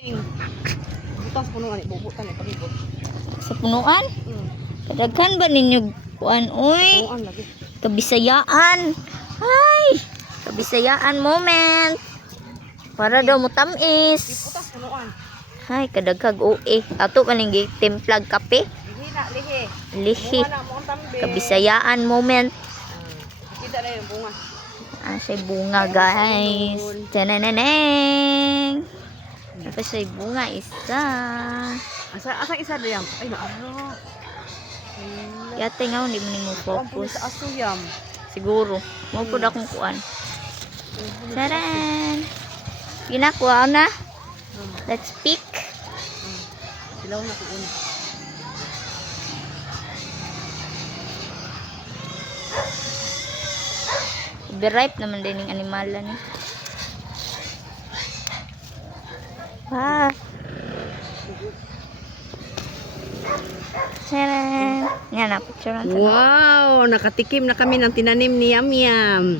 Butas punuan, ibubutan ni pagibot. Sa punuan? Kadaghan ba ninyo kuan oy? Punuan lagi. Kabisayaan. Ay, kabisayaan moment. Para daw mo tamis. Butas punuan. Ay, kadaghag oe. Ato maning timplag kape. Lihi na, lihi. Lihi. Bunga na mo ang tambi. Kabisayaan moment. Kita na yung bunga. Say bunga guys. Tanananeng. Tapos say bunga isa. Asa isa diyam? Ay, naano. Yate nga hindi mo mo Ang pulis focus. sa asuyam. Siguro. Mo pud akong kuan. Taran. Ginakuha na. Let's pick. Silaw na ko una. Be-ripe naman din yung animalan ni. Ah. Taran. Yan na, picture natin. Wow, nakatikim na kami ng tinanim ni Yam Yam.